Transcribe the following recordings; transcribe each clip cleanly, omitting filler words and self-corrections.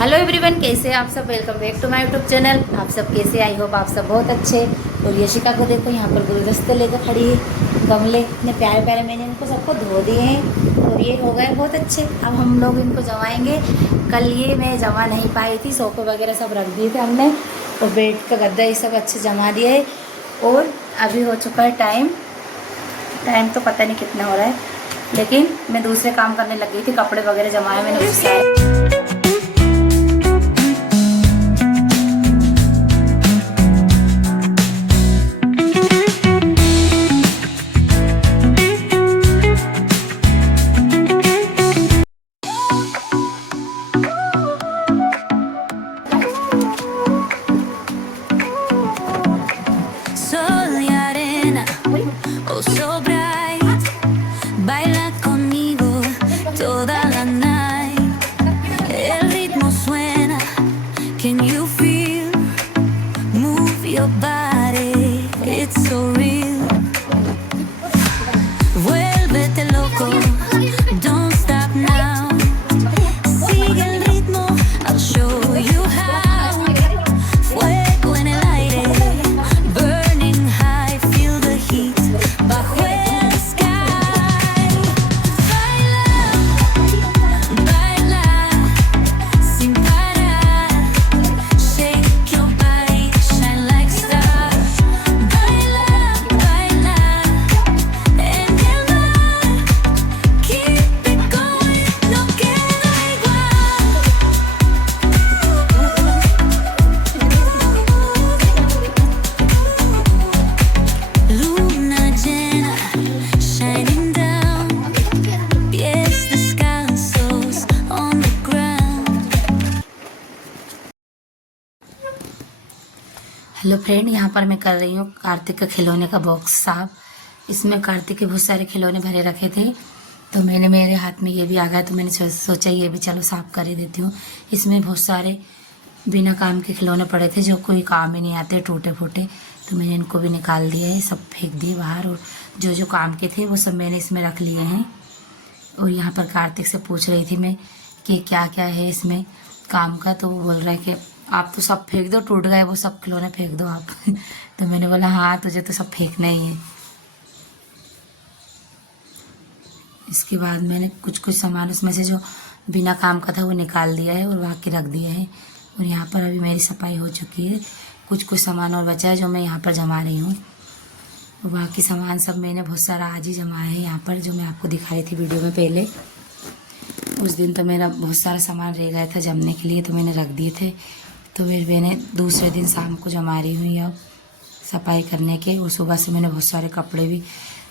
Hello everyone, कैसे हैं आप सब। Welcome back to my YouTube channel. आप सब कैसे, आई होप आप सब बहुत अच्छे। और यशिका को देखो यहाँ पर गुलदस्ते लेकर खड़ी है, गमले इतने प्यारे प्यारे। मैंने इनको सबको धो दिए हैं और ये हो गए बहुत अच्छे। अब हम लोग इनको जमाएंगे। कल ये मैं जमा नहीं पाई थी, सोफे वगैरह सब रख दिए थे हमने और बेड का गद्दा ये सब अच्छे जमा दिए है। और अभी हो चुका है टाइम तो पता नहीं कितना हो रहा है, लेकिन मैं दूसरे काम करने लग गई थी। कपड़े वगैरह जमाए मैंने उससे। हेलो फ्रेंड, यहाँ पर मैं कर रही हूँ कार्तिक का खिलौने का बॉक्स साफ। इसमें कार्तिक के बहुत सारे खिलौने भरे रखे थे, तो मेरे हाथ में ये भी आ गया, तो मैंने सोचा ये भी चलो साफ कर ही देती हूँ। इसमें बहुत सारे बिना काम के खिलौने पड़े थे जो कोई काम ही नहीं आते, टूटे फूटे, तो मैंने इनको भी निकाल दिया है, सब फेंक दिए बाहर। और जो जो काम के थे वो सब मैंने इसमें रख लिए हैं। और यहाँ पर कार्तिक से पूछ रही थी मैं कि क्या क्या है इसमें काम का, तो वो बोल रहा है कि आप तो सब फेंक दो, टूट गए वो सब खिलौने फेंक दो आप। तो मैंने बोला हाँ, तुझे तो सब फेंकना ही है। इसके बाद मैंने कुछ सामान उसमें से जो बिना काम का था वो निकाल दिया है और बाकी रख दिया है। और यहाँ पर अभी मेरी सफाई हो चुकी है। कुछ सामान और बचा है जो मैं यहाँ पर जमा रही हूँ। और बाकी सामान सब मैंने बहुत सारा आज ही जमाया है यहाँ पर, जो मैं आपको दिखा रही थी वीडियो में पहले। उस दिन तो मेरा बहुत सारा सामान रह गया था जमने के लिए, तो मैंने रख दिए थे। तो फिर मैंने दूसरे दिन शाम को जमा रही हूँ या सफाई करने के। और सुबह से मैंने बहुत सारे कपड़े भी,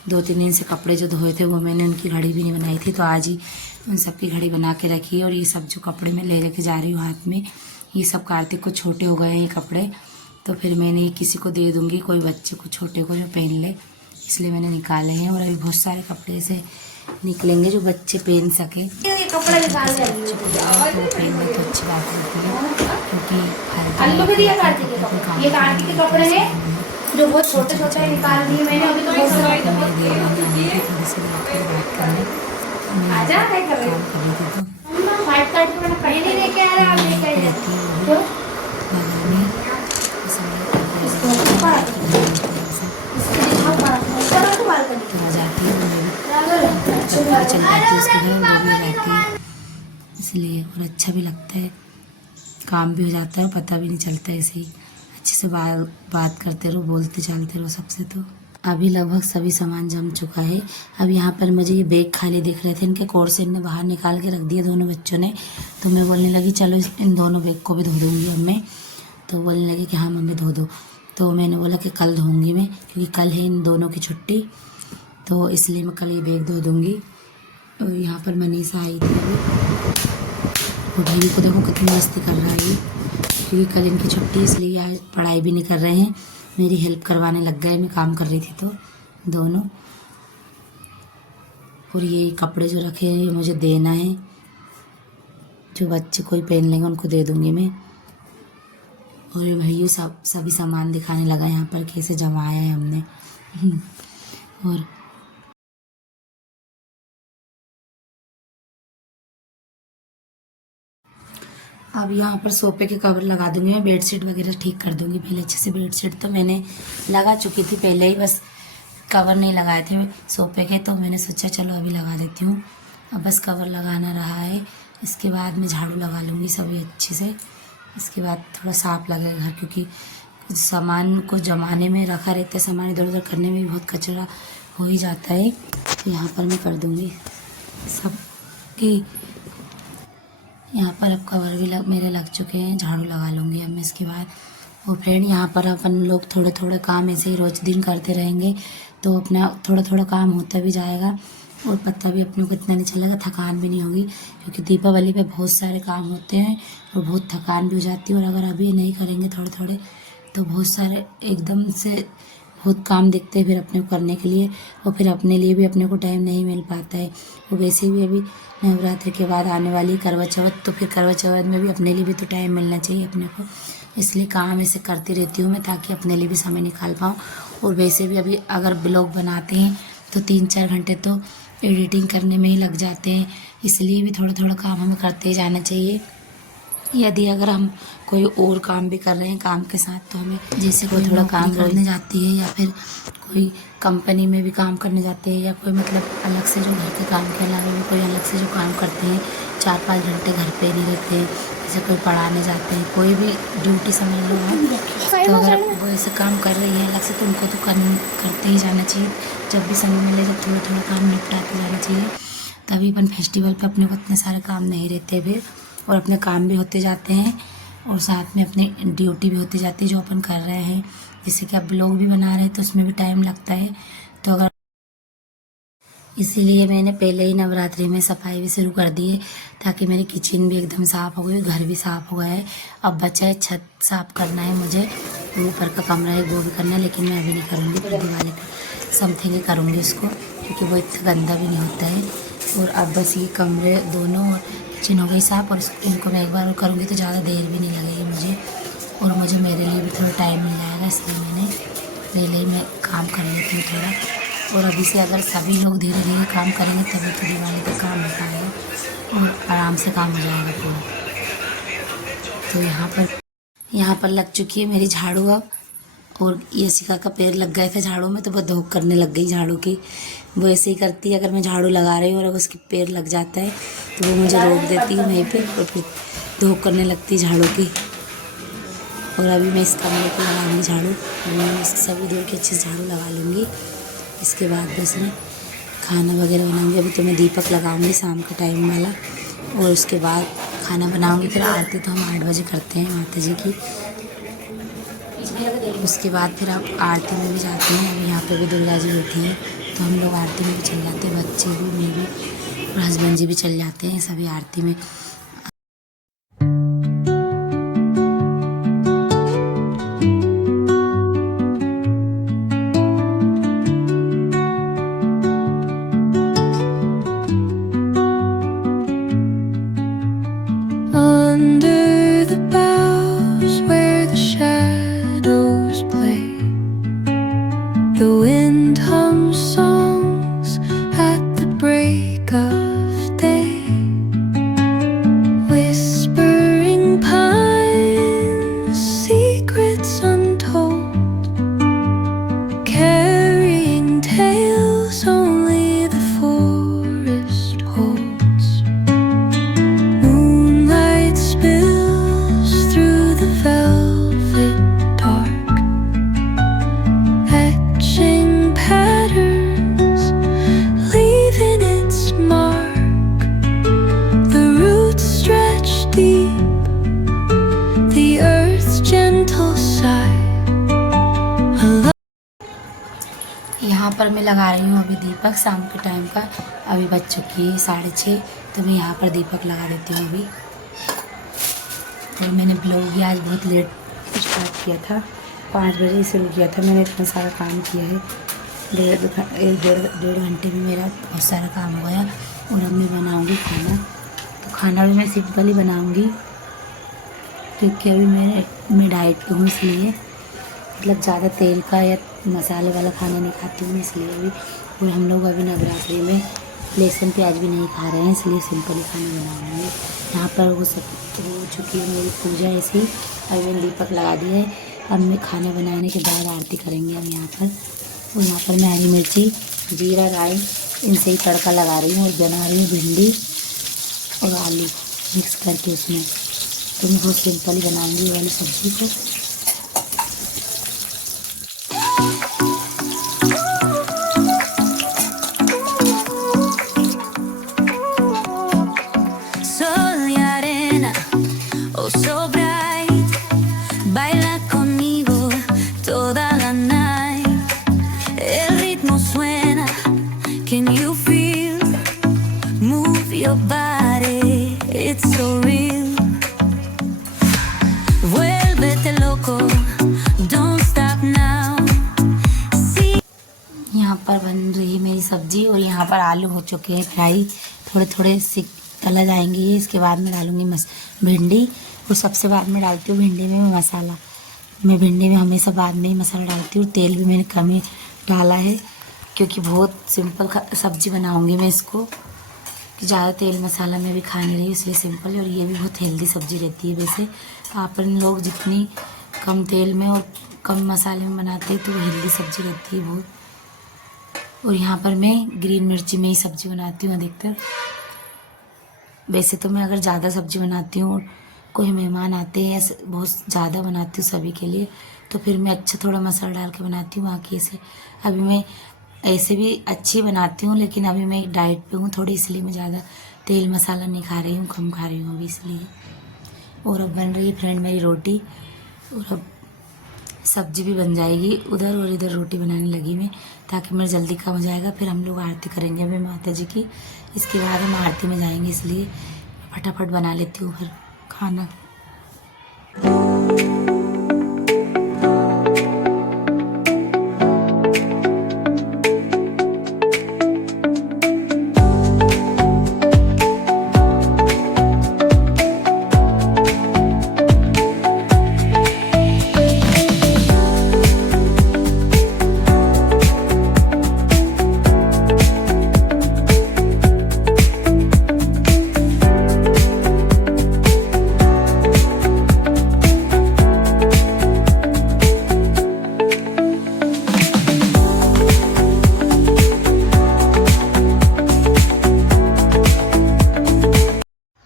2-3 दिन से कपड़े जो धोए थे वो मैंने उनकी घड़ी भी नहीं बनाई थी, तो आज ही उन सब की घड़ी बना के रखी है। और ये सब जो कपड़े मैं ले लेके जा रही हूँ हाथ में, ये सब कार्तिक को छोटे हो गए हैं ये कपड़े, तो फिर मैंने किसी को दे दूँगी, कोई बच्चे को छोटे को जो पहन ले, इसलिए मैंने निकाले हैं। और अभी बहुत सारे कपड़े से निकलेंगे जो बच्चे पहन सके। कपड़ा निकाल तो अच्छी बात होती है, क्योंकि ये कार्तिक के कपड़े हैं जो बहुत छोटे छोटे निकाल दिए मैंने। अभी तो बहुत सारे इसलिए, और अच्छा भी लगता है, काम भी हो जाता है, पता भी नहीं चलता, ऐसे ही अच्छे से बात करते रहो, बोलते चलते रहो सबसे। तो अभी लगभग सभी सामान जम चुका है। अब यहाँ पर मुझे ये बैग खाली दिख रहे थे, इनके कोट से इनने बाहर निकाल के रख दिए दोनों बच्चों ने। तो मैं बोलने लगी चलो इन दोनों बैग को भी धो दूँगी अब मैं। तो बोलने लगी कि हाँ मम्मी धो दो। तो मैंने बोला कि कल धोऊँगी मैं, क्योंकि कल है इन दोनों की छुट्टी। तो इसलिए मैं कल ये बैग धो दूँगी। और यहाँ पर मनीषा आई थी अभी, और भाई को देखो कितनी मस्ती कर रहा है ये, क्योंकि कल इनकी छुट्टी, इसलिए आज पढ़ाई भी नहीं कर रहे हैं, मेरी हेल्प करवाने लग गए। मैं काम कर रही थी तो दोनों। और ये कपड़े जो रखे हैं ये मुझे देना है, जो बच्चे कोई पहन लेंगे उनको दे दूँगी मैं। और ये भाई सभी सामान दिखाने लगा यहाँ पर कैसे जमाया है हमने। और अब यहाँ पर सोफे के कवर लगा दूंगी मैं, बेडशीट वगैरह ठीक कर दूंगी पहले अच्छे से। बेडशीट तो मैंने लगा चुकी थी पहले ही, बस कवर नहीं लगाए थे सोफे के, तो मैंने सोचा चलो अभी लगा देती हूँ। अब बस कवर लगाना रहा है, इसके बाद मैं झाड़ू लगा लूँगी सभी अच्छे से। इसके बाद थोड़ा साफ लगेगा घर, क्योंकि कुछ सामान को जमाने में रखा रहता है, सामान इधर उधर करने में भी बहुत कचरा हो ही जाता है। तो यहाँ पर मैं कर दूँगी सब की। यहाँ पर अब कवर भी मेरे लग चुके हैं, झाड़ू लगा लूँगी अब मैं इसके बाद। और फ्रेंड यहाँ पर अपन लोग थोड़े थोड़े काम ऐसे ही रोज़ दिन करते रहेंगे, तो अपना थोड़ा थोड़ा काम होता भी जाएगा और पता भी अपने को इतना नहीं चलेगा, थकान भी नहीं होगी। क्योंकि दीपावली पे बहुत सारे काम होते हैं और बहुत थकान भी हो जाती है। और अगर अभी नहीं करेंगे थोड़े थोड़े तो बहुत सारे एकदम से बहुत काम दिखते हैं फिर अपने को करने के लिए, और फिर अपने लिए भी अपने को टाइम नहीं मिल पाता है। और वैसे भी अभी नवरात्रि के बाद आने वाली करवा चौथ, तो फिर करवा चौथ में भी अपने लिए भी तो टाइम मिलना चाहिए अपने को। इसलिए काम ऐसे करती रहती हूँ मैं, ताकि अपने लिए भी समय निकाल पाऊँ। और वैसे भी अभी अगर ब्लॉग बनाते हैं तो 3-4 घंटे तो एडिटिंग करने में ही लग जाते हैं, इसलिए भी थोड़ा थोड़ा काम हमें करते जाना चाहिए। यदि अगर हम कोई और काम भी कर रहे हैं काम के साथ, तो हमें जैसे कोई थोड़ा काम करने जाती है या फिर कोई कंपनी में भी काम करने जाते हैं, या कोई मतलब अलग से जो घर के काम के अलावा भी कोई अलग से जो काम करते हैं, 4-5 घंटे घर पे नहीं रहते हैं, जैसे कोई पढ़ाने जाते हैं, कोई भी ड्यूटी समझ लो आप, तो अगर वो ऐसे काम कर रही है अलग से तो उनको तो करते ही जाना चाहिए। जब भी समय मिले जब थोड़ा थोड़ा काम निपटाते जाना चाहिए, तभी अपन फेस्टिवल पे अपने को इतने सारे काम नहीं रहते फिर, और अपने काम भी होते जाते हैं और साथ में अपनी ड्यूटी भी होती जाती है जो अपन कर रहे हैं। जैसे कि अब ब्लॉग भी बना रहे हैं तो उसमें भी टाइम लगता है, तो अगर इसीलिए मैंने पहले ही नवरात्रि में सफाई भी शुरू कर दी है, ताकि मेरी किचन भी एकदम साफ़ हो गई, घर भी साफ़ हो गया है। अब बचा है छत साफ़ करना है मुझे, ऊपर का कमरा है वो भी करना है, लेकिन मैं अभी नहीं करूँगी, फिर दिवाली पर समथिंग ही करूँगी इसको, क्योंकि वो इतना गंदा भी नहीं होता है। और अब बस ये कमरे दोनों और किचन हो गई साफ़, और इनको मैं एक बार और करूँगी तो ज़्यादा देर भी नहीं लगेगी मुझे, और मुझे मेरे लिए भी थोड़ा टाइम मिल जाएगा, इसलिए मैंने पहले ही मैं काम कर लेती हूँ थोड़ा। और अभी से अगर सभी लोग धीरे धीरे काम करेंगे तभी तो दिवाली का काम हो पाएगा और आराम से काम हो जाएगा पूरा। तो यहाँ पर लग चुकी है मेरी झाड़ू अब, और यशिका का पैर लग गया था झाड़ू में, तो वो धोख करने लग गई झाड़ू की। वो ऐसे ही करती है, अगर मैं झाड़ू लगा रही हूँ और अगर उसके पैर लग जाता है तो वो मुझे रोक देती है वहीं पे, और फिर धोख करने लगती है झाड़ू की। और अभी मैं इस कमरे को लगाऊंगी झाड़ू, और मैं सभी देर के अच्छे से झाड़ू लगा लूँगी। इसके बाद बस मैं खाना वगैरह बनाऊँगी। अभी तो मैं दीपक लगाऊँगी शाम के टाइम वाला, और उसके बाद खाना बनाऊँगी। फिर आरती तो हम 8 बजे करते हैं माता जी की, उसके बाद फिर आप आरती में भी जाते हैं। अभी यहाँ पे भी दुर्गा जी बैठी हैं, तो हम लोग आरती में भी चल जाते हैं, बच्चे भी, मैं भी और हस्बैंड जी भी चल जाते हैं सभी आरती में। Under the boughs where the shadows play, the wind hums songs at the break of day, whispering pines, secrets untold, carrying tales only the forest holds. Moonlight spills through the velvet dark, etching patterns पर मैं लगा रही हूँ अभी दीपक शाम के time का। अभी बज चुकी है 6:30, तो मैं यहाँ पर दीपक लगा देती हूँ अभी। और मैंने ब्लॉग भी आज बहुत लेट स्टार्ट किया था, 5 बजे शुरू किया था। मैंने इतना सारा काम किया है, डेढ़ घंटे में मेरा बहुत सारा काम हो गया। और अब मैं बनाऊँगी खाना, तो खाना भी मैं सिंपल ही बनाऊँगी क्योंकि अभी मैं डाइट पे हूँ, इसलिए मतलब ज़्यादा तेल का या मसाले वाला खाना नहीं खाती हूँ इसलिए अभी। और हम लोग अभी नवरात्रि में लहसुन प्याज भी नहीं खा रहे हैं, इसलिए सिंपल ही खाना बनाऊँगी। यहाँ पर वो सब हो चुकी है मेरी पूजा ऐसी। अभी मैंने दीपक लगा दिया है। अब मैं खाना बनाने के बाद आरती करेंगे हम यहाँ पर। और यहाँ पर मैं हरी मिर्ची, जीरा, राई इनसे ही तड़का लगा रही हूँ। और बना रही हूँ भिंडी और आलू मिक्स करके उसमें। तो मैं बहुत सिंपल ही बनाऊँगी ये वाली सब्ज़ी को। Sol y arena, oh so bright, baila conmigo toda la night. El ritmo suena, can you feel? Move your body, it's so real. Vuélvete loco, don't stop now. यहाँ पर बन रही है मेरी सब्जी और यहाँ पर आलू हो चुके हैं फ्राई, थोड़े थोड़े से तला जाएंगे ये। इसके बाद में डालूंगी भिंडी, और सबसे बाद में डालती हूँ भिंडी में मसाला। मैं भिंडी में हमेशा बाद में ही मसाला डालती हूँ। तेल भी मैंने कम ही डाला है क्योंकि बहुत सिंपल सब्जी बनाऊंगी मैं इसको, कि ज़्यादा तेल मसाला में भी खा नहीं रही, इसलिए सिंपल है। और ये भी बहुत हेल्दी सब्जी रहती है। वैसे अपन लोग जितनी कम तेल में और कम मसाले में बनाते हैं तो वो हेल्दी सब्जी रहती है बहुत। और यहाँ पर मैं ग्रीन मिर्ची में ही सब्जी बनाती हूँ अधिकतर। वैसे तो मैं अगर ज़्यादा सब्जी बनाती हूँ और कोई मेहमान आते हैं या बहुत ज़्यादा बनाती हूँ सभी के लिए, तो फिर मैं अच्छा थोड़ा मसाला डाल के बनाती हूँ बाकी से। अभी मैं ऐसे भी अच्छी बनाती हूँ, लेकिन अभी मैं डाइट पे हूँ थोड़ी, इसलिए मैं ज़्यादा तेल मसाला नहीं खा रही हूँ, कम खा रही हूँ अभी इसलिए। और अब बन रही है फ्रेंड मेरी रोटी, और अब सब्जी भी बन जाएगी उधर, और इधर रोटी बनाने लगी मैं, ताकि मेरा जल्दी काम हो जाएगा। फिर हम लोग आरती करेंगे अभी माता जी की, इसके बाद हम आरती में जाएंगे, इसलिए फटाफट बना लेती हूँ फिर खाना।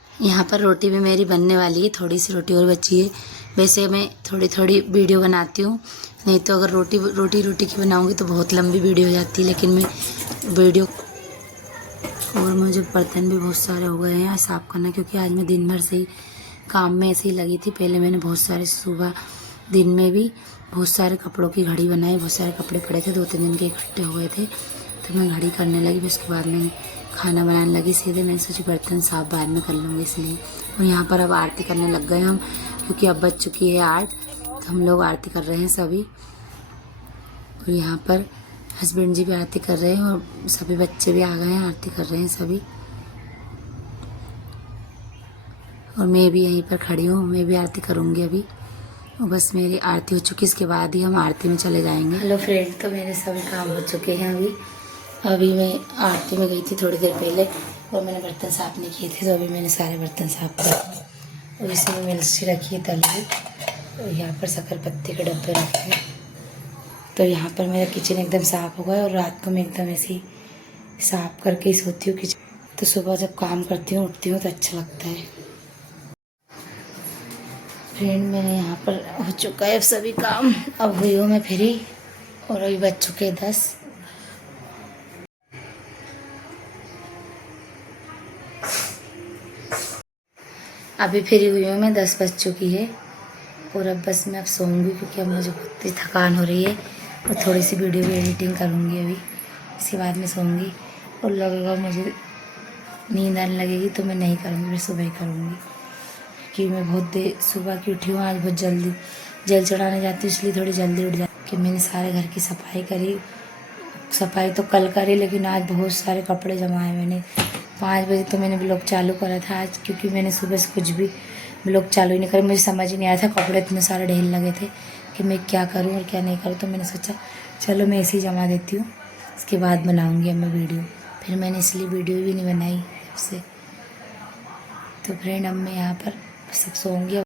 यहाँ पर रोटी भी मेरी बनने वाली है, थोड़ी सी रोटी और बची है। वैसे मैं थोड़ी थोड़ी वीडियो बनाती हूँ, नहीं तो अगर रोटी की बनाऊँगी तो बहुत लंबी वीडियो हो जाती है। लेकिन मैं वीडियो, और मुझे बर्तन भी बहुत सारे हो गए हैं साफ़ करना, क्योंकि आज मैं दिन भर से ही काम में ऐसे ही लगी थी। पहले मैंने बहुत सारे सुबह दिन में भी बहुत सारे कपड़ों की घड़ी बनाई, बहुत सारे कपड़े पड़े थे, 2-3 दिन के इकट्ठे हो गए थे, तो मैं घड़ी करने लगी। फिर उसके बाद मैंने खाना बनाने लगी सीधे। मैंने सोची बर्तन साफ बाद में कर लूँगी इसलिए। और यहाँ पर अब आरती करने लग गए हम, क्योंकि अब बज चुकी है 8, तो हम लोग आरती कर रहे हैं सभी। और यहाँ पर हस्बैंड जी भी आरती कर रहे हैं, और सभी बच्चे भी आ गए हैं, आरती कर रहे हैं सभी। और मैं भी यहीं पर खड़ी हूँ, मैं भी आरती करूँगी अभी। और बस मेरी आरती हो चुकी, इसके बाद ही हम आरती में चले जाएंगे। हेलो फ्रेंड, तो मेरे सभी काम हो चुके हैं अभी मैं आरती में गई थी थोड़ी देर पहले, और मैंने बर्तन साफ़ नहीं किए थे, तो अभी मैंने सारे बर्तन साफ़ कर। और इसमें मिर्ची रखी है तली, और यहाँ पर शक्कर पत्ते के डब्बे रखे हैं। तो यहाँ पर मेरा किचन एकदम साफ़ हो गया, और रात को मैं एकदम ऐसे ही साफ़ करके ही सोती हूँ किचन। तो सुबह जब काम करती हूँ, उठती हूँ, तो अच्छा लगता है। फ्रेंड मेरे यहाँ पर हो चुका है सभी काम, अब हुई हूँ मैं फ्री, और अभी बज चुके 10। अभी फ्री हुई हूँ मैं, 10 बज चुकी है। और अब बस मैं अब सोऊंगी, क्योंकि अब मुझे बहुत ही थकान हो रही है, और थोड़ी सी वीडियो भी एडिटिंग करूँगी अभी। इसके बाद मैं सोऊंगी और लगेगा मुझे नींद आने लगेगी तो मैं नहीं करूँगी, मैं सुबह ही करूँगी क्योंकि मैं बहुत देर सुबह की उठी हूँ। आज बहुत जल्दी जल चढ़ाने जाती हूँ इसलिए थोड़ी जल्दी उठ जाती कि मैंने सारे घर की सफाई करी। सफाई तो कल करी लेकिन आज बहुत सारे कपड़े जमाए मैंने। 5 बजे तो मैंने ब्लॉग चालू करा था आज, क्योंकि मैंने सुबह से कुछ भी ब्लॉग चालू ही नहीं करा। मुझे समझ ही नहीं आया था, कपड़े इतने सारे ढेर लगे थे कि मैं क्या करूँ और क्या नहीं करूँ। तो मैंने सोचा चलो मैं ऐसे ही जमा देती हूँ, इसके बाद बनाऊँगी अब मैं वीडियो। फिर मैंने इसलिए वीडियो भी नहीं बनाई उससे। तो फ्रेंड अब मैं यहाँ पर सब सोऊंगी।